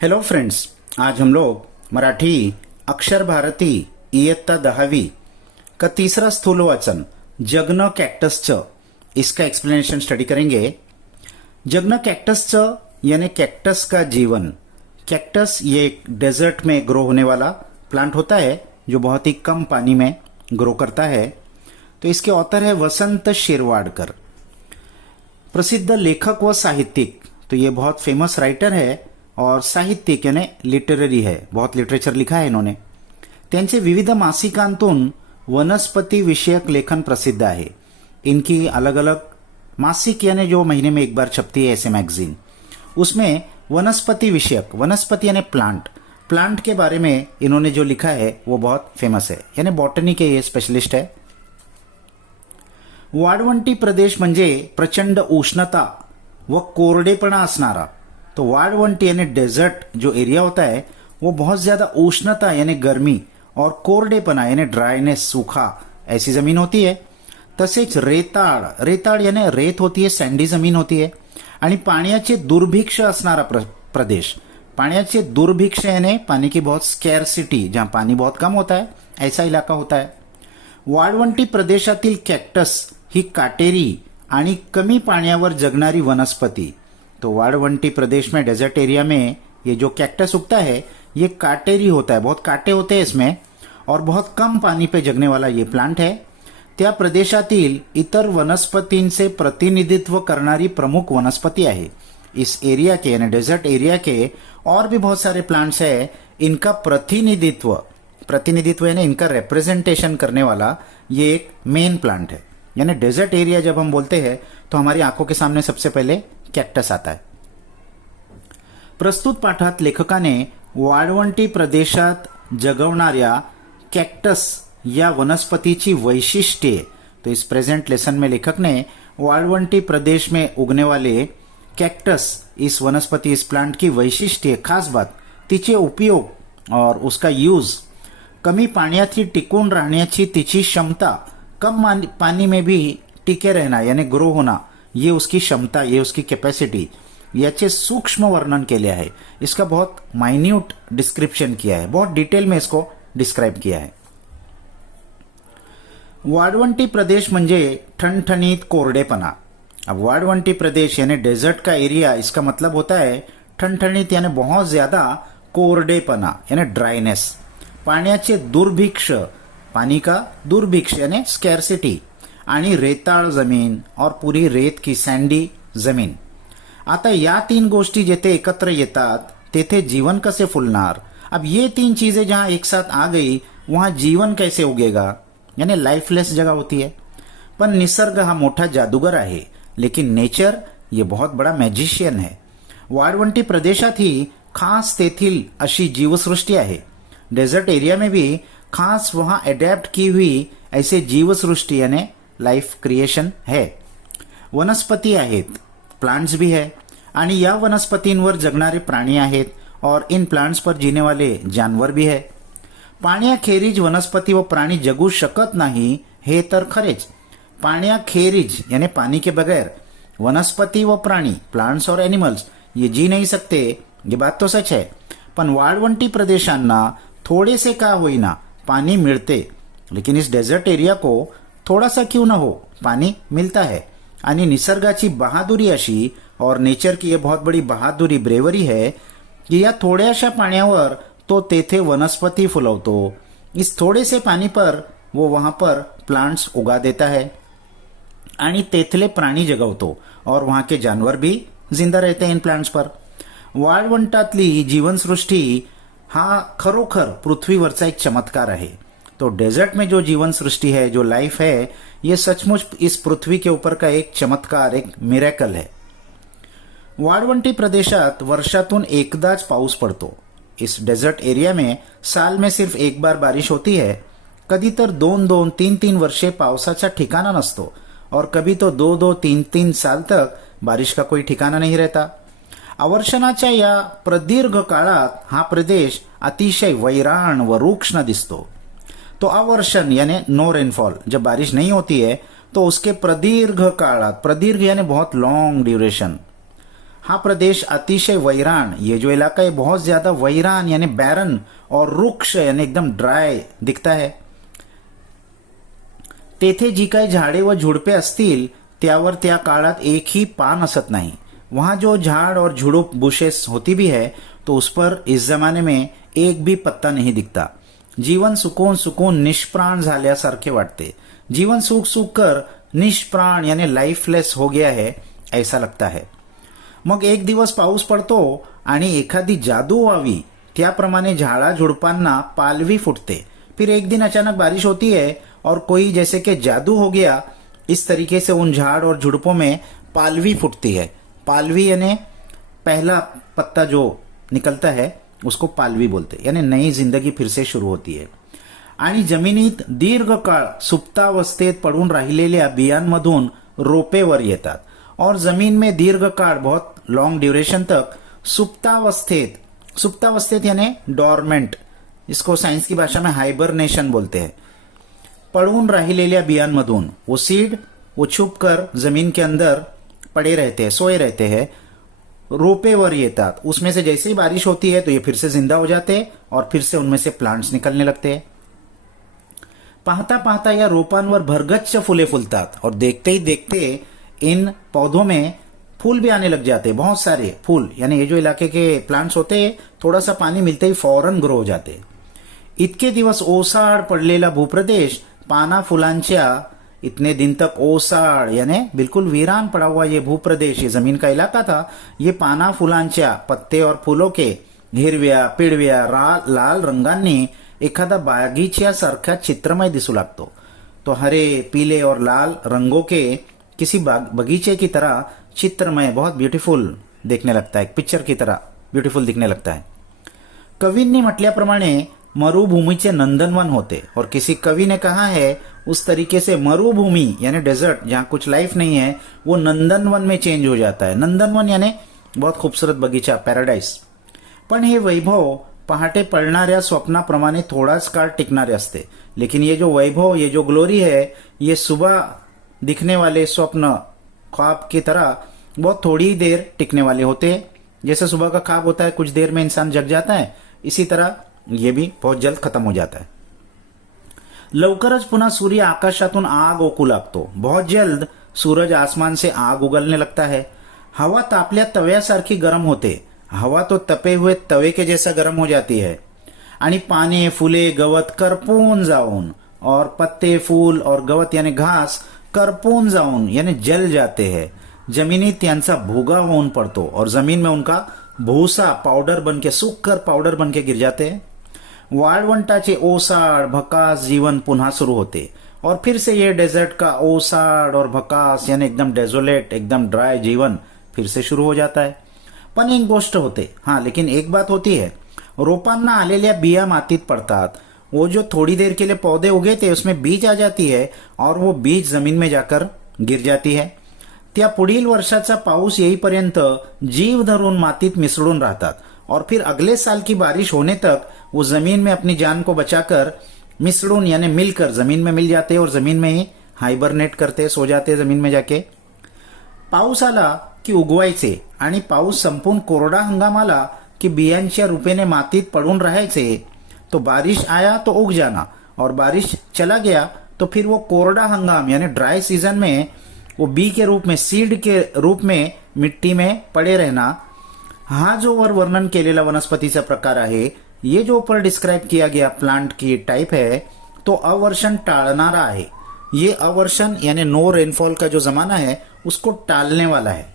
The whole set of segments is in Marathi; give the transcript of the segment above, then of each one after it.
हेलो फ्रेंड्स, आज हम लोग मराठी अक्षर भारती इयत्ता 10वी का तीसरा स्थूल वाचन जगन कॅक्टसचं इसका एक्सप्लेनेशन स्टडी करेंगे। जगन कॅक्टसचं यानी कैक्टस का जीवन। कैक्टस ये एक डेजर्ट में ग्रो होने वाला प्लांट होता है जो बहुत ही कम पानी में ग्रो करता है। तो इसके ऑथर है वसंत शिरवाडकर, प्रसिद्ध लेखक व साहित्यिक। तो ये बहुत फेमस राइटर है और साहित्यिक यानी लिटररी है, बहुत लिटरेचर लिखा है इन्होंने। त्यांचे विविध मासिकांतून वनस्पती विषयक लेखन प्रसिद्ध आहे। इनकी अलग अलग मासिक यानी जो महीने में एक बार छपती है ऐसे मैगजीन, उसमें वनस्पति विषयक, वनस्पति यानी प्लांट के बारे में इन्होंने जो लिखा है वो बहुत फेमस है, यानी बॉटनी के ये स्पेशलिस्ट है। वाळवंटी प्रदेश म्हणजे प्रचंड उष्णता व कोरडेपणा असणारा। तो वाळवंटी यानी डेजर्ट जो एरिया होता है वो बहुत ज्यादा उष्णता यानी गर्मी और कोरडेपना यानी ड्राइनेस, सूखा ऐसी जमीन होती है। तसेच रेताळ यानी रेत होती है, सैंडी जमीन होती है। आणि पाण्याचे दुर्भिक्ष असणारा प्रदेश। पाण्याचे दुर्भिक्ष यानी पानी की बहुत स्कैर्सिटी, जहां पानी बहुत कम होता है ऐसा इलाका होता है। वाळवंटी प्रदेशातील कॅक्टस ही काटेरी आणि कमी पाण्यावर जगणारी वनस्पति। तो वाळवंटी प्रदेश में, डेजर्ट एरिया में ये जो कैक्टस उगता है ये काटेरी होता है, बहुत कांटे होते हैं इसमें, और बहुत कम पानी पे जगने वाला ये प्लांट है। त्या प्रदेशातील इतर वनस्पतींचे प्रतिनिधित्व करणारी प्रमुख वनस्पति आहे। इस एरिया के यानी डेजर्ट एरिया के और भी बहुत सारे प्लांट्स है, इनका प्रतिनिधित्व यानी इनका रिप्रेजेंटेशन करने वाला ये एक मेन प्लांट है। यानी डेजर्ट एरिया जब हम बोलते हैं तो हमारी आंखों के सामने सबसे पहले कॅक्टस आता है। प्रस्तुत पाठात लेखकाने वाळवंटी प्रदेशात जगवणाऱ्या कॅक्टस या वनस्पतीची वैशिष्ट्ये, तो इस प्रेजेंट लेसन में लेखक ने वाळवंटी प्रदेश में उगने वाले कैक्टस, इस वनस्पति, इस प्लांट की वैशिष्ट्ये, खास बात तिचे उपयोग और उसका यूज, कमी पाण्याची टिकून राहण्याची तिची क्षमता, कम पानी में भी टिके रहना यानी ग्रो होना, ये उसकी क्षमता, ये उसकी कैपेसिटी, याचे सूक्ष्म वर्णन केले आहे। इसका बहुत माइन्यूट डिस्क्रिप्शन किया है, बहुत डिटेल में इसको डिस्क्राइब किया है। वाळवंटी प्रदेश म्हणजे ठणठणीत कोरडेपना। अब वाळवंटी प्रदेश यानी डेजर्ट का एरिया, इसका मतलब होता है ठणठणीत यानी बहुत ज्यादा कोरडेपना यानी ड्राइनेस। पाण्याचे दुर्भिक्ष, पानी का दुर्भिक्ष यानी स्कैर्सिटी, आणि रेताळ जमीन और पूरी रेत की सैंडी जमीन। आता या तीन गोष्टी जेथे एकत्र येतात तेथे जीवन कसे फुलणार। अब ये तीन चीजें जहां एक साथ आ गई वहां जीवन कैसे उगेगा, यानी लाइफलेस जगह होती है। पण निसर्ग हा मोठा जादूगर आहे, लेकिन नेचर ये बहुत बड़ा मॅजिशियन है। वाळवंटी प्रदेशात ही खास तेथील अशी जीवसृष्टी आहे। डेजर्ट एरिया में भी खास वहां अडेप्ट की हुई ऐसे जीवसृष्टि यानी लाइफ क्रिएशन है। वनस्पति आहेत, प्लांट्स भी है, आणि या वनस्पतींवर जगणारे प्राणी आहेत और इन प्लांट्स पर जीने वाले जानवर भी है। पाण्याखेरीज वनस्पति व प्राणी जगू शकत नाही हे तर खरेच। पाण्याखेरीज यानी पानी के बगैर वनस्पति व प्राणी, प्लांट्स और एनिमल्स, ये जी नहीं सकते, ये बात तो सच है। पण वाळवंटी प्रदेशांना थोड़े से का होईना पानी मिलते, लेकिन इस डेजर्ट एरिया को थोड़ा सा क्यों ना हो पानी मिलता है। आणि निसर्गाची बहादुरी अशी, और नेचर की ये बहुत बड़ी बहादुरी, ब्रेवरी है कि या थोड्याशा पाण्यावर तो तेथे वनस्पति फुलवतो। इस थोड़े से पानी पर वो वहां पर प्लांट्स उगा देता है आणि तेथले प्राणी जगवतो और वहां के जानवर भी जिंदा रहते हैं इन प्लांट्स पर। वाळवंटातली जीवनसृष्टी हा खरोखर पृथ्वीवरचा एक चमत्कार आहे। तो डेजर्ट में जो जीवन सृष्टि है, जो लाइफ है, ये सचमुच इस पृथ्वी के ऊपर का एक चमत्कार, एक मिरेकल है। वाळवंटी प्रदेशात वर्षातून एकदाच पाऊस पड़तो। इस डेजर्ट एरिया में साल में सिर्फ एक बार बारिश होती है। कभी तर 2-2, 3-3 वर्षे पावसाचा ठिकाना नसतो और कभी तो 2-2, 3-3 साल तक बारिश का कोई ठिकाना नहीं रहता। अवर्षणाच्या या प्रदीर्घ काळात हा प्रदेश अतिशय वैराण व रुक्ष दिसतो। तो अवर्षण यानी नो रेनफॉल, जब बारिश नहीं होती है तो उसके प्रदीर्घ काळात, प्रदीर्घ यानी बहुत लॉन्ग ड्यूरेशन, हाँ प्रदेश अतिशय वैरान, ये जो इलाका है बहुत ज्यादा वैरान यानी बैरन और रुक्ष यानी एकदम ड्राय दिखता है. तेथे जी काही झाडे व झुडपे असतील त्यावर त्या काळात एकही पान असत नाही. वहां जो झाड़ और झुड़ुप बुशेस होती भी है तो उस पर इस जमाने में एक भी पत्ता नहीं दिखता. जीवन सुकून सुकून निष्प्राण झाल्यासारखे वाटते. जीवन सूख सूख कर निष्प्राण यानी लाइफलेस हो गया है ऐसा लगता है. मग एक दिवस पाऊस पडतो आणि एखादी जादू व्हावी त्याप्रमाणे झाड़ा झुडपांना पालवी फुटते. फिर एक दिन अचानक बारिश होती है और कोई जैसे कि जादू हो गया इस तरीके से उन झाड़ और झुडपों में पालवी फुटती है. पालवी यानी पहला पत्ता जो निकलता है उसको पालवी बोलते, यानी नई जिंदगी फिर से शुरू होती है. आणि जमिनीत दीर्घकाळ सुप्तावस्थेत पडून राहिलेल्या बियांमधून रोपे वर येतात. और जमीन में दीर्घकाळ बहुत लॉन्ग ड्यूरेशन तक सुप्तावस्थेत यानी डॉर्मेंट, इसको साइंस की भाषा में हाइबरनेशन बोलते हैं, पडून राहिलेल्या बियांमधून वो सीड वो छुप कर जमीन के अंदर पड़े रहते हैं, सोए रहते हैं, रोपे वर येतात. उसमें से जैसे ही बारिश होती है तो ये फिर से जिंदा हो जाते हैं और फिर से उनमें से प्लांट्स निकलने लगते हैं. पाहता पाहता या रोपांवर भरगच्च फूले फूलतात और देखते ही देखते इन पौधों में फूल भी आने लग जाते हैं, बहुत सारे फूल. यानी ये जो इलाके के प्लांट्स होते हैं थोड़ा सा पानी मिलते ही फौरन ग्रो हो जाते. इतके दिवस ओसाड पडलेला भूप्रदेश पाना फुलांच्या, इतने दिन तक ओसाड यानी बिल्कुल वीरान पड़ा हुआ ये भूप्रदेश, ये जमीन का इलाका था, ये पाना फुलांच्या पत्ते और फूलों के हिरव्या पिळव्या लाल रंगांनी एखादा बागीच्यासारखा चित्रमय दिसू लागतो. तो हरे पीले और लाल रंगों के किसी बगीचे की तरह चित्रमय, बहुत ब्यूटीफुल देखने लगता है, पिक्चर की तरह ब्यूटीफुल दिखने लगता है. कवींनी म्हटल्याप्रमाणे मरुभूमीचे नंदनवन होते और किसी कवि ने कहा है उस तरीके से मरुभूमि यानी डेजर्ट जहां कुछ लाइफ नहीं है वो नंदनवन में चेंज हो जाता है. नंदनवन यानी बहुत खूबसूरत बगीचा, पॅराडाइज. पण हे वैभव पहाटे पडणाऱ्या स्वप्नाप्रमाणे थोडाच काळ टिकणारे असते. लेकिन ये जो वैभव, ये जो ग्लोरी है, ये सुबह दिखने वाले स्वप्न ख्वाब की तरह बहुत थोड़ी देर टिकने वाले होते हैं. जैसे सुबह का ख्वाब होता है, कुछ देर में इंसान जग जाता है, इसी तरह ये भी बहुत जल्द खत्म हो जाता है. लवकरच पुन्हा सूर्य आकाशातून आग ओकू लागतो. बहुत जल्द सूरज आसमान से आग उगलने लगता है. हवा तापल्या तव्यासारखी गरम होते. हवा तो तपे हुए तवे के जैसा गरम हो जाती है. आणि पाने फुले गवत करपून जाऊन और पत्ते फूल और गवत यानी घास करपून जाऊन यानी जल जाते हैं. जमिनीत त्यांचा भुगा होऊन पड़तो और जमीन में उनका भूसा पाउडर बनके सूख कर पाउडर बनके गिर जाते हैं. वाळवंटाचे ओसाड भकास जीवन पुन्हा शुरू होते और फिर से ये डेजर्ट का ओसाड और भकास यानी एकदम डेजोलेट, एकदम ड्राई जीवन फिर से शुरू हो जाता है. पण एक गोष्ट होते, हाँ लेकिन एक बात होती है, रोपांना आलेल्या बिया मातीत पड़तात. वो जो थोड़ी देर के लिए पौधे उगे थे उसमें बीज आ जाती है और वो बीज जमीन में जाकर गिर जाती है. त्या पुढील वर्षाचा पाऊस येईपर्यंत जीव धरून मातीत मिसळून राहतात और फिर अगले साल की बारिश होने तक वो जमीन में अपनी जान को बचाकर मिसळून यानी मिलकर जमीन में मिल जाते और जमीन में ही हाइबरनेट करते, सो जाते जमीन में जाके. पाऊस आला की उगवायचे आणि पाऊस संपून कोरडा हंगाम आला की बियांच्या रूपेने मातीत पडून राहायचे. तो बारिश आया तो उग जाना और बारिश चला गया तो फिर वो कोरडा हंगाम यानी ड्राई सीजन में वो बी के रूप में, सीड के रूप में मिट्टी में पड़े रहना. हा जो वर वर्णन केलेला वनस्पतीचा प्रकार आहे, ये जो ऊपर डिस्क्राइब किया गया प्लांट की टाइप है, तो अवर्षण टाळणारा आहे. ये अवर्षण यानी नो रेनफॉल का जो जमाना है उसको टालने वाला है.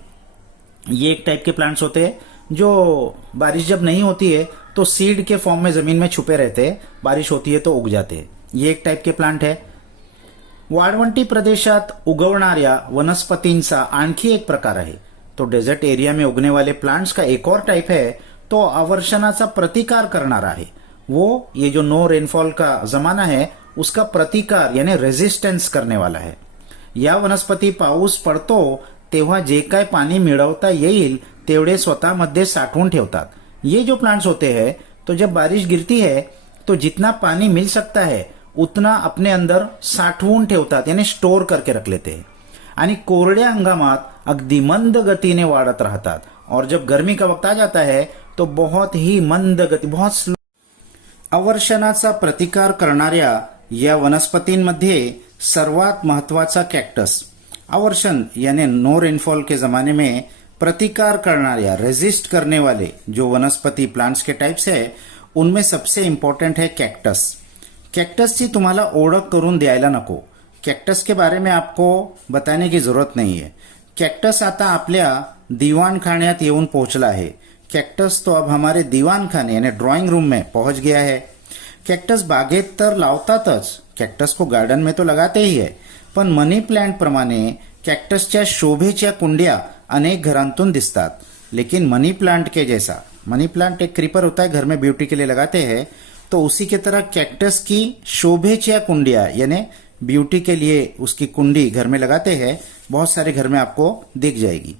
ये एक टाइप के प्लांट्स होते हैं जो बारिश जब नहीं होती है तो सीड के फॉर्म में जमीन में छुपे रहते हैं, बारिश होती है तो उग जाते हैं. ये एक टाइप के प्लांट है. वाळवंटी प्रदेशात उगवणाऱ्या वनस्पतींचा आणखी एक प्रकार आहे. तो डेजर्ट एरिया में उगने वाले प्लांट्स का एक और टाइप है, तो अवर्षणाचा प्रतिकार करणारा आहे. वो ये जो नो रेनफॉल का जमाना है उसका प्रतिकार यानी रेजिस्टेंस करने वाला है. या वनस्पती पाऊस पडतो तेव्हा जे काय पाणी मिळवता येईल तेवढे स्वतःमध्ये साठवून ठेवतात. ये जो प्लांट्स होते हैं तो जब बारिश गिरती है तो जितना पानी मिल सकता है उतना अपने अंदर साठवून ठेवतात यानी स्टोर करके रख लेते हैं. आणि कोरड्या हंगामात अगदी मंद गतीने वाढत राहतात और जब गर्मी का वक्त आ जाता है तो बहुत ही मंद गती, बहुत स्लो। अवर्षणाचा प्रतिकार करणाऱ्या या वनस्पतींमध्ये सर्वात महत्वाचा कैक्टस। अवर्षण यानी नो रेनफॉल के जमाने में प्रतिकार करणाऱ्या, रेजिस्ट करने वाले जो वनस्पति प्लांट्स के टाइप्स है उनमें सबसे इम्पॉर्टंट है कैक्टस। कैक्टसची तुम्हाला ओळख करून द्यायला नको, कैक्टस के बारे में आपको बताने की जरूरत नहीं है। कैक्टस आता आपल्या दीवानखान्यात येऊन पहुंचला है। कैक्टस तो अब हमारे दीवानखाने यानी ड्राइंग रूम में पहुंच गया है। कैक्टस बागेत तर लावतातच, कैक्टस को गार्डन में तो लगाते ही है, पण मनी प्लांट प्रमाणे कैक्टसच्या शोभेच्या कुंड्या अनेक घरांतून दिसतात। लेकिन मनी प्लांट के जैसा, मनी प्लांट एक क्रीपर होता है, घर में ब्यूटी के लिए लगाते हैं, तो उसी की तरह कैक्टस की शोभेच्या कुंडिया यानी ब्यूटी के लिए उसकी कुंडी घर में लगाते हैं, बहुत सारे घर में आपको दिख जाएगी।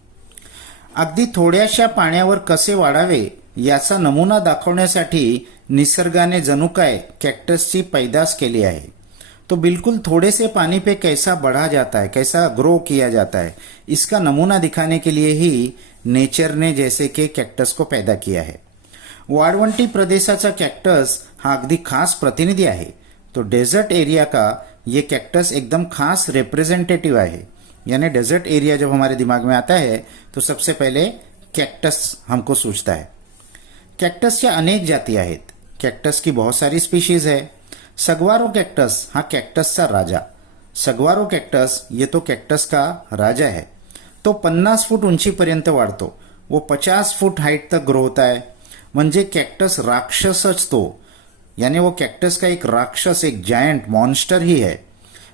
अगदी थोड्याशा पाण्यावर कसे वाढावे याचा नमुना दाखवण्यासाठी निसर्गाने जणू काय कैक्टसची पैदास केली आहे। तो बिल्कुल थोड़े से पानी पे कैसा बढ़ा जाता है, कैसा ग्रो किया जाता है, इसका नमूना दिखाने के लिए ही नेचर ने जैसे कि कैक्टस को पैदा किया है। वाळवंटी प्रदेशाचा कैक्टस हा अगदी खास प्रतिनिधी आहे। तो डेजर्ट एरिया का ये कैक्टस एकदम खास रिप्रेजेंटेटिव है। यानी डेजर्ट एरिया जब हमारे दिमाग में आता है तो सबसे पहले कैक्टस हमको सूझता है। कैक्टसच्या अनेक जाती आहेत। कैक्टस की बहुत सारी स्पीशीज है। सगवारो कैक्टस हा कैक्टसचा राजा। सगवारो कैक्टस ये तो कैक्टस का राजा है। तो 50 फुट ऊंचीपर्यंत वाढतो, वो 50 फुट हाइट तक ग्रो होता है। म्हणजे कैक्टस राक्षसच तो, यानी वो कैक्टस का एक राक्षस, एक जायंट मॉन्स्टर ही है।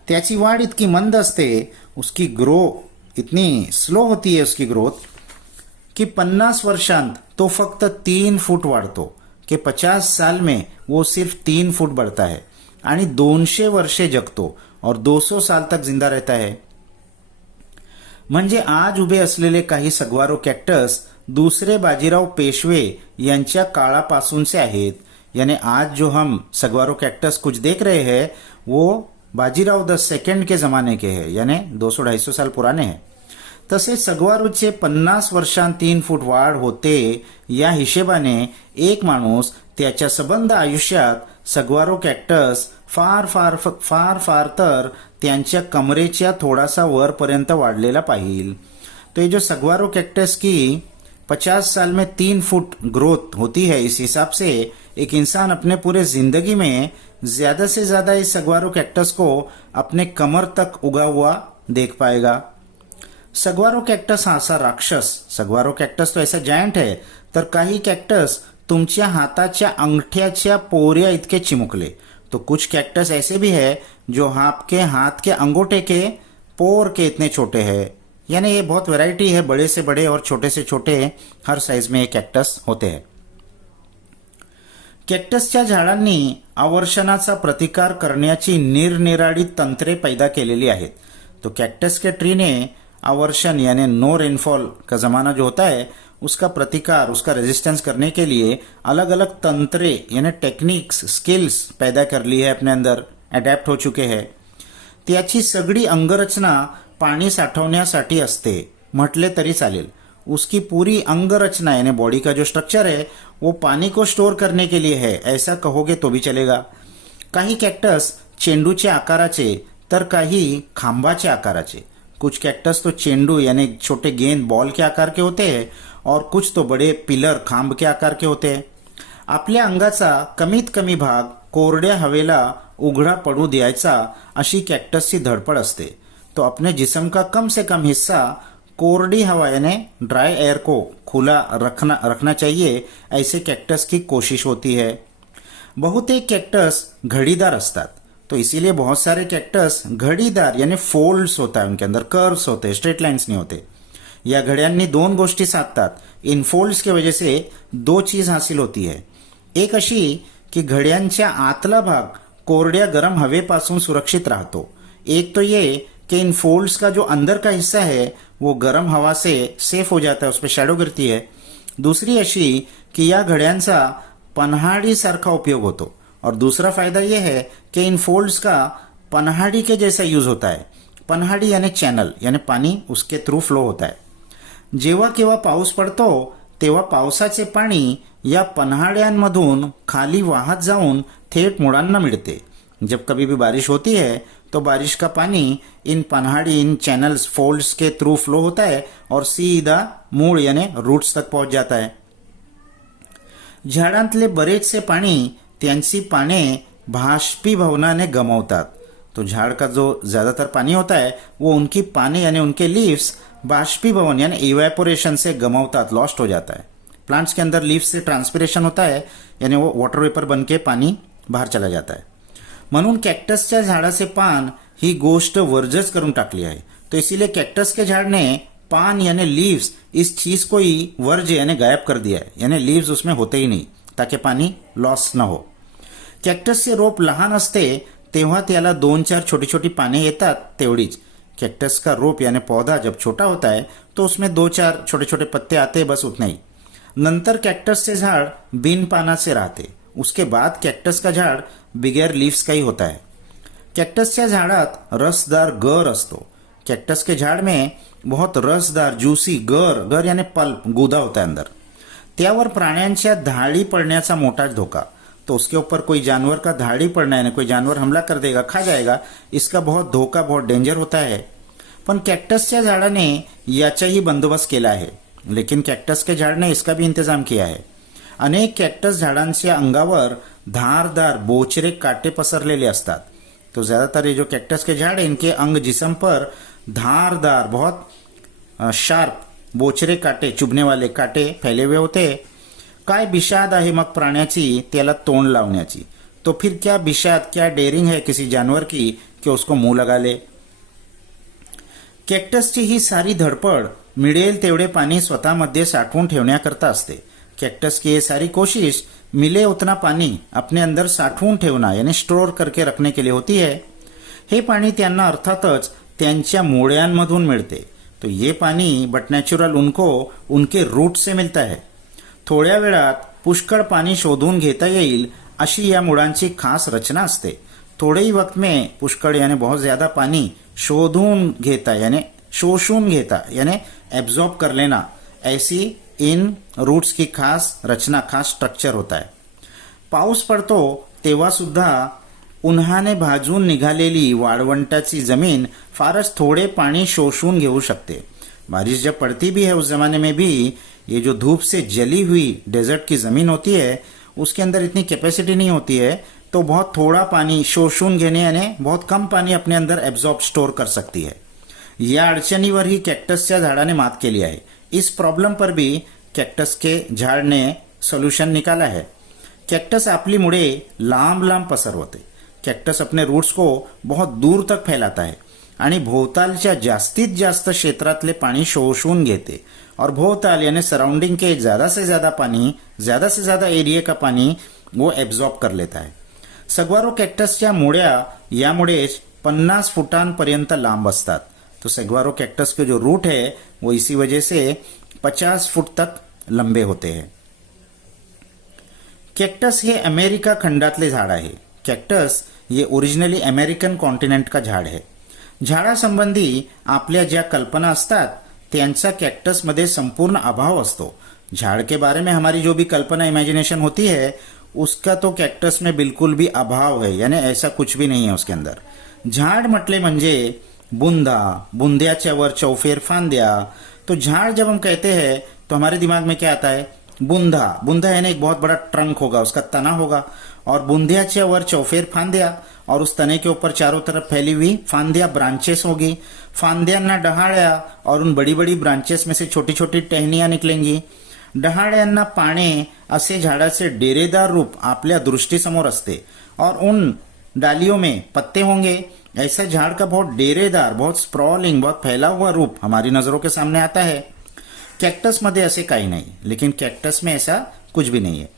त्याची वाढ इतकी मंद असते, उसकी ग्रो इतनी स्लो होती है उसकी ग्रोथ कि 50 वर्षांत तो फक्त 3 फुट वाढतो, कि 50 साल में वो सिर्फ 3 फुट बढ़ता है आणि 200 वर्षे जगतो और 200 साल तक जिंदा रहता है। म्हणजे आज उभे असलेले काही सगवारो कैक्टस दूसरे बाजीराव पेशवे यांच्या काळापासूनचे आहेत। यानी आज जो हम सगवारो कैक्टस कुछ देख रहे हैं वो बाजीराव द सेकंड के जमाने के हैं, यानी 200-250 साल पुराने हैं। तसे सगवारूचे 50 वर्षांत 3 फूट वाढ होते, या हिशेबाने एक माणूस त्याच्या सबंध आयुष्यात सगवारो कैक्टस फार फार फार फार तर त्यांच्या कमरेच्या थोडासा वरपर्यंत वाढलेला पाहिल। तो ये जो सगवारो कैक्टस की 50 साल में 3 फुट ग्रोथ होती है, इस हिसाब से एक इंसान अपने पूरे जिंदगी में ज्यादा से ज्यादा इस सगवारो कैक्टस को अपने कमर तक उगा हुआ देख पाएगा। सगवारो कैक्टस हा असा राक्षस, सगवारो कैक्टस तो ऐसा जायंट है, तर काही कैक्टस तुमच्या हाताच्या अंगठ्याच्या पोरिया इतके चिमुकले। तो कुछ कैक्टस ऐसे भी है जो आपके हाथ के अंगूठे के पोर के इतने छोटे हैं। यानी ये बहुत वैरायटी है, बड़े से बड़े और छोटे से छोटे हर साइज में ये कैक्टस होते हैं। कैक्टसच्या झाडांनी अवर्षणाचा प्रतिकार करण्याची निरनिराळी तंत्रे पैदा केलेली आहेत। तो कैक्टस के ट्री ने अवर्षण यानी नो रेनफॉल का जमाना जो होता है उसका प्रतिकार, उसका रेजिस्टेंस करने के लिए अलग अलग तंत्रे यानी टेक्निक्स, स्किल्स पैदा कर ली है, अपने अंदर अडॅप्ट हो चुके हैं। त्याची सगळी अंगरचना पाणी साठवण्यासाठी असते म्हटले तरी चालेल। उसकी पूरी अंगरचना यानी बॉडी का जो स्ट्रक्चर है वो पानी को स्टोर करने के लिए है, ऐसा कहोगे तो भी चलेगा। काही कैक्टस चेंडूचे आकाराचे तर काही खांबाचे आकाराचे। कुछ कैक्टस तो चेंडू यानी छोटे गेंद बॉल के आकार के होते हैं और कुछ तो बड़े पिलर खांब के आकार के होते हैं। आपल्या अंगाचा कमीत कमी भाग कोरड्या हवेला उघडा पडू द्यायचा अशी कैक्टसची धडपड असते। तो अपने जिस्म का कम से कम हिस्सा कोरडी हवा यानी ड्राई एयर को खुला रखना चाहिए, ऐसे कैक्टस की कोशिश होती है। बहुतेक कैक्टस घड़ीदार असतात, तो इसीलिए बहुत सारे कैक्टस घड़ीदार यानी फोल्ड्स होता है, उनके अंदर कर्व्स होते हैं, स्ट्रेट लाइन्स नहीं होते। या घड्यांनी दोन गोष्टी साधतात। इन फोल्ड्स की वजह से 2 चीज हासिल होती है। एक अशी की घड्यांच्या आतला भाग कोरड्या गरम हवेपासून सुरक्षित राहतो। एक तो ये कि इन फोल्ड्स का जो अंदर का हिस्सा है वो गर्म हवा से सेफ हो जाता है, उस पर शैडो गिरती है। दूसरी अशी कि या घड्यांचा पन्हाड़ी सारखा उपयोग होतो। और दूसरा फायदा यह है कि इन फोल्ड्स का पन्हाड़ी के जैसा यूज होता है। पन्हाड़ी यानी चैनल, यानी पानी उसके थ्रू फ्लो होता है। जेव्हा केव्हा पाऊस पडतो तेव्हा पावसाचे पाणी या पन्हाळ्यांमधून खाली वाहत जाऊन थेट मुळांना मिळते. जब कभी भी बारिश होती है तो बारिश का पानी इन पन्हाड़ी इन चैनल्स फोल्ड्स के थ्रू फ्लो होता है और सीधा मूळ यानी रूट्स तक पहुंच जाता है. झाडांतले बरेचसे पाणी त्यांची पाने बाष्पीभवनाने गमावतात. तो झाड़ का जो ज्यादातर पानी होता है वो उनकी पाने यानी उनके लीव्स बाष्पीभवन यानी इवेपोरेशन से गमावतात, लॉस्ट हो जाता है. प्लांट्स के अंदर लीव्स से ट्रांसपिरेशन होता है यानी वो वॉटर वेपर बन के पानी बाहर चला जाता है. म्हणून कॅक्टसच्या झाडाचे पान ही गोष्ट वर्जच करून टाकली आहे. तो इसीलिए कैक्टस के झाड़ ने पान यानी लीव्स इस चीज को ही वर्ज यानी गायब कर दिया है, यानी लीव्स उसमें होते ही नहीं ताकि पानी लॉस न हो. कॅक्टसचे रोप लहान असते तेव्हा त्याला 2-4 छोटी छोटी पाने येतात तेवढीच. कैक्टस का रोप यानी पौधा जब छोटा होता है तो उसमें 2-4 छोटे छोटे पत्ते आते, बस उतना ही. नंतर कैक्टस से झाड़ बिन पाना से रहते. उसके बाद कैक्टस का झाड़ बिगैर लीव्स का ही होता है. कैक्टसच्या झाडात रसदार गर असतो. कैक्टस के झाड़ में बहुत रसदार जूसी गर यानी पल्प गूदा होता है अंदर. त्यावर प्राण्यांच्या धाड़ी पड़ण्याचा मोठा धोका. तो उसके ऊपर कोई जानवर का धाड़ी पड़ना है, कोई जानवर हमला कर देगा, खा जाएगा, इसका बहुत धोका, बहुत डेंजर होता है. पण कॅक्टसच्या झाडाने याचाही बंदोबस्त केला आहे. लेकिन कैक्टस के झाड़ ने इसका भी इंतजाम किया है. अनेक कैक्टस झाडांच्या अंगावर धारदार बोचरे काटे पसरलेले असतात. तो ज्यादातर ये जो कैक्टस के झाड़ है इनके अंग जिस्म पर धारदार बहुत शार्प बोचरे काटे, चुभने वाले काटे फैले हुए होते. काय बिशाद आहे मग प्राण्याची त्याला तोंड लावण्याची. तो फिर क्या बिशाद, क्या डेरिंग है किसी जानवर की कि उसको मुंह लगा ले. कॅक्टसची ही सारी धडपड मिळेल तेवढे पाणी स्वतःमध्ये साठवून ठेवण्याकरता असते. कैक्टस की ये सारी कोशिश मिले उतना पानी अपने अंदर साठवून ठेवना यानी स्टोर करके रखने के लिए होती है. हे पाणी त्यांना अर्थातच त्यांच्या मुळ्यांमधून मिळते. तो ये पानी बट नेचुरल उनको उनके रूट से मिलता है. थोड्या वेळात पुष्कळ पाणी शोधून घेता येईल अशी या मुळांची खास रचना असते. थोड़े ही वक्त में पुष्कळ यानी बहुत ज्यादा पानी शोधून घेता यानी शोषून घेता यानी एब्जॉर्ब कर लेना, ऐसी इन रूट्स की खास रचना, खास स्ट्रक्चर होता है. पाऊस पडतो तेव्हा सुद्धा उन्हाने भाजून निघालेली वाळवंटाची जमीन फारच थोड़े पानी शोषून घेऊ शकते. बारिश जब पड़ती भी है उस जमाने में भी ये जो धूप से जली हुई डेजर्ट की जमीन होती है उसके अंदर इतनी कैपेसिटी नहीं होती है, तो बहुत थोड़ा पानी शोषून घेने यानी बहुत कम पानी अपने अंदर एब्जॉर्ब स्टोर कर सकती है. या अडचणीवर ही कॅक्टसच्या झाडाने मात केली आहे. इस प्रॉब्लम पर भी कैक्टस के झाड़ ने सोल्यूशन निकाला है. कैक्टस आपली मुड़े लांब लांब पसरवते. कैक्टस अपने रूट्स को बहुत दूर तक फैलाता है आणि भोवतालच्या जास्तीत जास्त क्षेत्रातले पाणी शोषून घेते और भोवताल यानी सराउंडिंग के ज्यादा से ज्यादा एरिया का पानी वो एब्जॉर्ब कर लेता है. सग्वारो कैक्टसच्या मुळ्या यामुळेच 50 फुटांपर्यंत लांब असतात. तो सग्वारो कैक्टस के जो रूट है वो इसी वजह से 50 फुट तक लंबे होते हैं. कैक्टस हे अमेरिका खंडातले झाड आहे. कैक्टस ये ओरिजिनली अमेरिकन कॉन्टिनेंट का झाड है. झाडासंबंधी आपल्या ज्या कल्पना असतात त्यांचा कॅक्टसमध्ये संपूर्ण अभाव असतो. झाड़ के बारे में हमारी जो भी कल्पना इमेजिनेशन होती है उसका तो कैक्टस में बिल्कुल भी अभाव है, यानी ऐसा कुछ भी नहीं है उसके अंदर. झाड़ म्हटले म्हणजे बुंदा, बुंद्याच्या वर चौफेर फांद्या. तो झाड़ जब हम कहते हैं तो हमारे दिमाग में क्या आता है, बुंदा. बुंदा यानी एक बहुत बड़ा ट्रंक होगा, उसका तना होगा और बुंदियाच्या वर चौफेर फांद्या और उस तने के ऊपर चारों तरफ फैली हुई फांदिया ब्रांचेस होगी. फांद्यांना डहाळ्या और उन बड़ी बड़ी ब्रांचेस में से छोटी छोटी टहनियां निकलेंगी. डहाळ्यांना पाने असे झाडाचे डेरेदार रूप आपल्या दृष्टीसमोर असते और उन डालियों में पत्ते होंगे. ऐसा झाड़ का बहुत डेरेदार, बहुत स्प्रॉलिंग, बहुत फैला हुआ रूप हमारी नजरों के सामने आता है. कैक्टस मध्ये असे काही नाही, लेकिन कैक्टस में ऐसा कुछ भी नहीं है.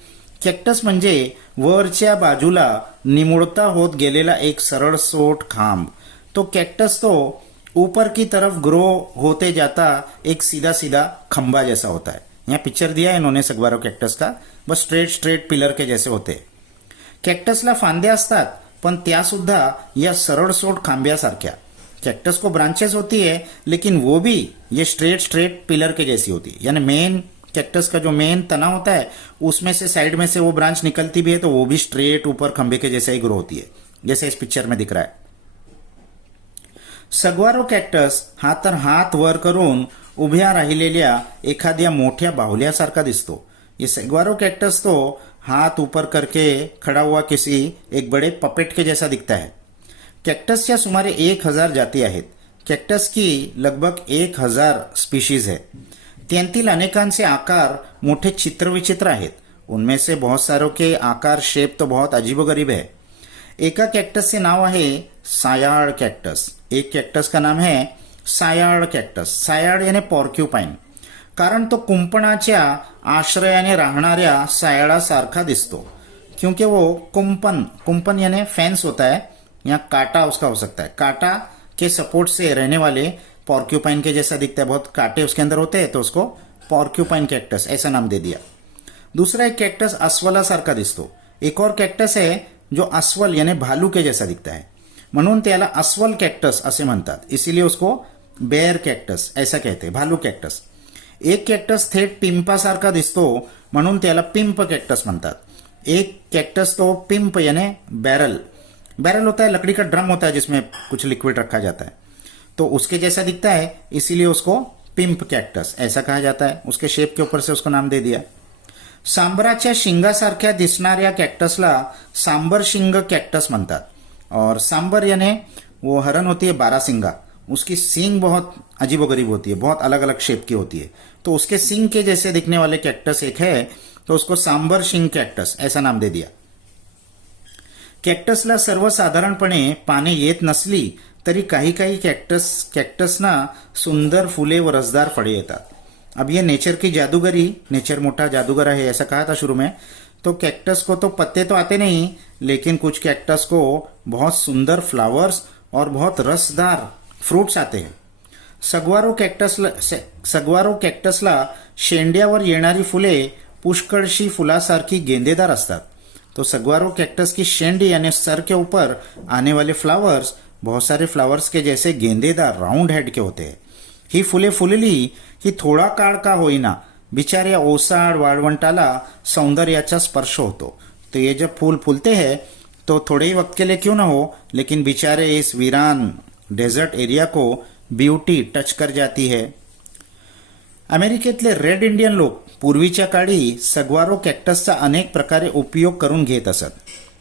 कैक्टस म्हणजे वरच्या बाजूला निमुळता होत गेलेला एक सरळ सोट खांब. तो कैक्टस तो ऊपर की तरफ ग्रो होते जाता एक सीधा सीधा खंबा जैसा होता है. यहाँ पिक्चर दिया है इन्होंने सग्वारो कैक्टस का, बस स्ट्रेट पिलर के जैसे होते. कॅक्टसला फांद्या असतात पण त्या सुद्धा या सरळसोट खांब्यासारख्या. कैक्टस को ब्रांचेस होती है, लेकिन वो भी ये स्ट्रेट स्ट्रेट पिलर के जैसी होती है, यानी मेन कैक्टस का जो मेन तना होता है उसमें से साइड में से वो ब्रांच निकलती भी है तो वो भी स्ट्रेट ऊपर खंबे के जैसे ही ग्रो होती है, जैसे इस पिक्चर में दिख रहा है। सगवारो कॅक्टस हा तर हात वर करून उभ्या राहिलेल्या एखाद्या मोठ्या बाहुल्यासारखा दिसतो। ये सगवारो कैक्टस तो हाथ ऊपर करके खड़ा हुआ किसी एक बड़े पपेट के जैसा दिखता है। कॅक्टसच्या सुमारे 1000 जाती आहेत। कॅक्टस की लगभग 1000 स्पीशीज है। त्यांतील अनेकांचे आकार मोठे चित्रविचित्र आहेत। उनमें से बहुत सारों के आकार शेप तो बहुत अजीबोगरीब है। एका कैक्टस से नाव है सायाळ कैक्टस। एक कैक्टस का नाम है सायाळ कैक्टस। सायाळ यानी पॉर्क्युपाइन, कारण तो कुंपणाच्या आश्रयाने राहणाऱ्या सायाळासारखा दिसतो, क्योंकि वो कुंपन यानी फेंस होता है, या कांटा उसका हो सकता है, कांटा के सपोर्ट से रहने वाले पॉर्क्यूपाइन के जैसा दिखता है, बहुत कांटे उसके अंदर होते हैं, तो उसको पॉर्क्यूपाइन कैक्टस ऐसा नाम दे दिया। दूसरा एक कैक्टस अस्वलासारखा दिसतो। एक और कैक्टस है जो अस्वल यानी भालू के जैसा दिखता है, म्हणून त्याला अस्वल कैक्टस असे म्हणतात, इसीलिए उसको बेअर कैक्टस ऐसा कहते हैं, भालू कैक्टस। एक कैक्टस थेट पिंपासारखा दिसतो, म्हणून त्याला पिंप कैक्टस म्हणतात। एक कैक्टस तो पिंप यानी बैरल होता है, लकड़ी का ड्रम होता है जिसमें कुछ लिक्विड रखा जाता है, तो उसके जैसा दिखता है, इसीलिए उसको पिंप कैक्टस ऐसा कहा जाता है। उसके शेप के ऊपर से उसको नाम दे दिया। सांबराच्या शिंगासारख्या दिसणाऱ्या कॅक्टसला सांबर शिंग कॅक्टस म्हणतात। और सांबर यानी वो हरण होती है बारासिंगा, उसकी सींग बहुत अजीबोगरीब होती है, बहुत अलग अलग शेप की होती है, तो उसके सींग के जैसे दिखने वाले कैक्टस एक है, तो उसको सांबर शिंग कैक्टस ऐसा नाम दे दिया। कॅक्टसला सर्वसाधारणपणे पाने येत नसली तरी काही काही कॅक्टसना सुंदर फुले व रसदार फळे येतात। अब ये नेचर की जादूगरी, नेचर मोटा जादूगर है ऐसा कहा था शुरू में, तो कैक्टस को तो पत्ते तो आते नहीं, लेकिन कुछ कैक्टस को बहुत सुंदर फ्लावर्स और बहुत रसदार फ्रूट्स आते हैं। सगवारो कॅक्टसला शेंड्यावर येणारी फुले पुष्कळशी फुलासारखी गेंदेदार असतात। तो सगवारो कैक्टस की शेंडी यानी सर के ऊपर आने वाले फ्लावर्स बहुत सारे फ्लावर्स के जैसे गेंदेदार राउंड हेड के होते हैं। ही फुले फुलली की थोडा काळ का होईना बिचाऱ्या ओसाड वाळवंटाला सौंदर्याचा स्पर्श होतो। तो ये जब फूल फूलते हैं तो थोड़े ही वक्त के लिए क्यों ना हो, लेकिन बिचारे इस वीरान डेजर्ट एरिया को ब्यूटी टच कर जाती है। अमेरिकेतले रेड इंडियन लोक पूर्वीच्या काळी सगवारो कैक्टसचा अनेक प्रकारे उपयोग करून घेत असत।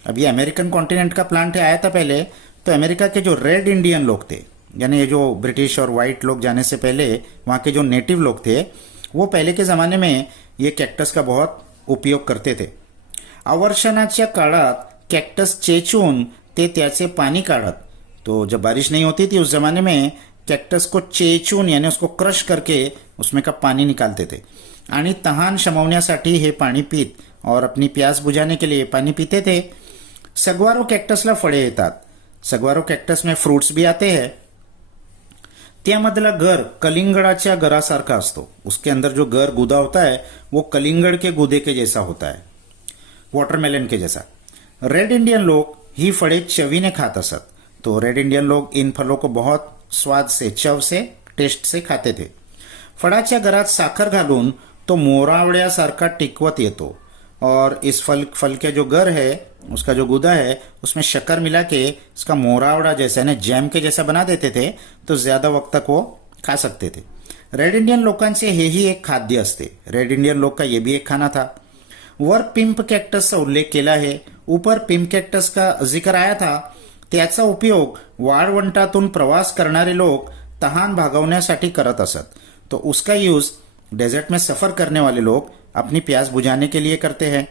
अब ये अमेरिकन कॉन्टिनेंट का प्लांट आया था पहले, तो अमेरिका के जो रेड इंडियन लोग थे, यानी ये जो ब्रिटिश और व्हाइट लोग जाने से पहले वहाँ के जो नेटिव लोग थे, वो पहले के ज़माने में ये कैक्टस का बहुत उपयोग करते थे। अवर्षणाच्या काळात कैक्टस चेचून ते त्याचे पानी काढत। तो जब बारिश नहीं होती थी उस जमाने में कैक्टस को चेचून यानी उसको क्रश करके उसमें का पानी निकालते थे, आणि तहान शमवण्यासाठी हे पाणी पीत और अपनी प्यास बुझाने के लिए पानी पीते थे। सगवारो कैक्टसला फळे येतात। सगवारो कैक्टस में फ्रूट्स भी आते हैं। त्यामधला गर कलिंगडाच्या गरासारखा असतो। उसके अंदर जो गर गुदा होता है वो कलिंगड़ के गुदे के जैसा होता है, वाटरमेलन के जैसा। रेड इंडियन लोग ही फळे चवीने खात असत। तो रेड इंडियन लोग इन फलों को बहुत स्वाद से, चव से, टेस्ट से खाते थे। फळाच्या गरात साखर घालून तो मोरावड्यासारखा टिकवत येतो, और इस फल के जो गर है, उसका जो गुदा है, उसमें शक्कर मिला के इसका मोरावड़ा जैसा यानी जैम के जैसा बना देते थे, तो ज्यादा वक्त तक वो खा सकते थे। रेड इंडियन लोकांचे हेही एक खाद्य असते। रेड इंडियन लोग का ये भी एक खाना था। वर पिंप कैक्टसचा उल्लेख केला है, ऊपर पिंप कैक्टस का जिक्र आया था। त्याचा उपयोग वाळवंटातून प्रवास करणारे लोग तहान भागवण्यासाठी करत असत। तो उसका यूज डेजर्ट में सफर करने वाले लोग अपनी प्यास बुझाने के लिए करते हैं।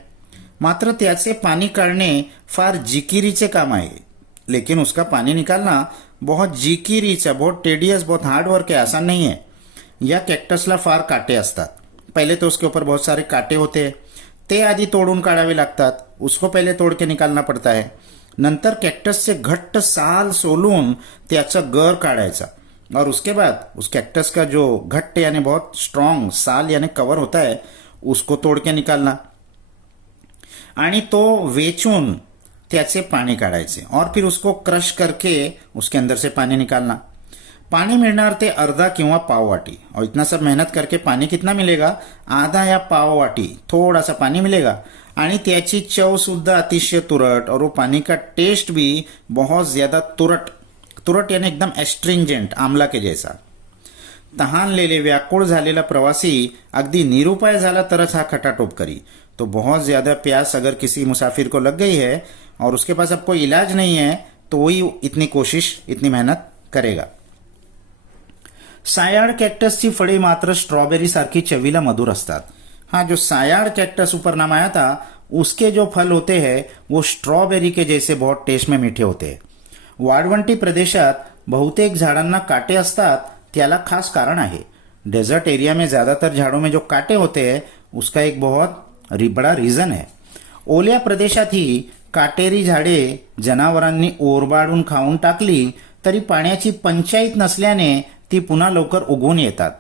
मात्र त्याचे पानी काढणे फार जिकिरीचे काम आहे, लेकिन उसका पानी निकालना बहुत जिकिरीचा, बहुत टेडियस, बहुत हार्ड वर्क है, आसान नहीं है। या कैक्टसला फार काटे असतात। पहले तो उसके ऊपर बहुत सारे काटे होते हैं, ते आधी तोडून काढावे लागतात, उसको पहले तोड़ के निकालना पड़ता है। नंतर कैक्टसचे घट्ट साल सोलून त्याचा गर काढायचा, और उसके बाद उस कैक्टस का जो घट्ट यानी बहुत स्ट्रांग साल यानी कवर होता है उसको तोड़ के निकालना, आणि तो वेचून त्याचे पानी काढायचे, और फिर उसको क्रश करके उसके अंदर से पानी निकालना। पानी मिळणार ते अर्धा किंवा पाव वाटी, और इतना सब मेहनत करके पानी कितना मिलेगा, आधा या पाव वाटी थोड़ा सा पानी मिलेगा, आणि त्याची चव सुद्धा अतिशय तुरट, और वो पानी का टेस्ट भी बहुत ज्यादा तुरट, तुरट यानी एकदम एस्ट्रिंजेंट, आमला के जैसा. तहानलेले व्याकुळ झालेला प्रवासी अगदी निरुपाय झाला तरच हा खटाटोप करी. तो बहुत ज्यादा प्यास अगर किसी मुसाफिर को लग गई है और उसके पास अब कोई इलाज नहीं है तो वही इतनी कोशिश, इतनी मेहनत करेगा. सायाळ कॅक्टसची फळे मात्र स्ट्रॉबेरी सारखी चवीला मधुर असतात. हाँ, जो सायाळ कैक्टस ऊपर नाम आया था, उसके जो फल होते हैं वो स्ट्रॉबेरी के जैसे बहुत टेस्ट में मीठे होते हैं. वाळवंटी प्रदेशात बहुतेक झाडांना काटे असतात, त्याला खास कारण आहे. डेजर्ट एरिया में ज्यादातर झाड़ों में जो काटे होते हैं उसका एक बहुत बड़ा रीजन है. ओल्या प्रदेशातही काटेरी झाडे जनावरांनी ओरबाडून खाऊन टाकली तरी पाण्याची पंचायत नसल्याने ती पुन्हा लवकर उगवून येतात.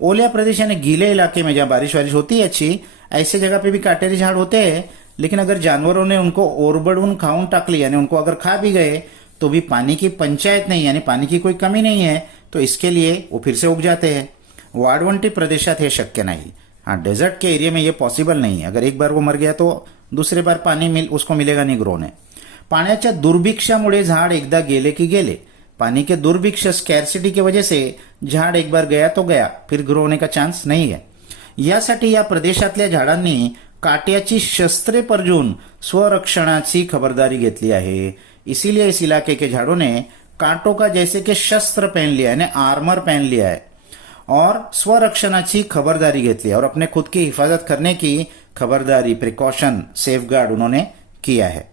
ओल्या प्रदेश यानी गीले इलाके में जहाँ बारिश वारिश होती है अच्छी, ऐसे जगह पे भी काटेरी झाड़ होते हैं, लेकिन अगर जानवरों ने उनको ओरबड़ून खाऊन टाकली यानी उनको अगर खा भी गए तो भी पानी की पंचायत नहीं, यानी पानी की कोई कमी नहीं है, तो इसके लिए वो फिर से उग जाते हैं. वाळवंटी प्रदेशात हे शक्य नाही. हाँ, डेजर्ट के एरिया में ये पॉसिबल नहीं है. अगर एक बार वो मर गया तो दूसरे बार पानी उसको मिलेगा नहीं ग्रोने. पाण्याच्या दुर्भिक्षामुळे झाड एकदा गेले की गेले. पानी के दुर्भिक्ष, स्कैर्सिटी की वजह से झाड एक बार गया तो गया, फिर ग्रो होने का चान्स नहीं है. यासाठी या प्रदेशातल्या झाडांनी काट्याची शस्त्रे परजून स्वरक्षणाची खबरदारी घेतली आहे. इसीलिए इस इलाके के झाड़ों ने कांटों का जैसे कि शस्त्र पहन लिया है, यानी आर्मर पहन लिया है, और स्वरक्षणाची खबरदारी घेतली है, और अपने खुद की हिफाजत करने की खबरदारी, प्रिकॉशन, सेफगार्ड उन्होंने किया है.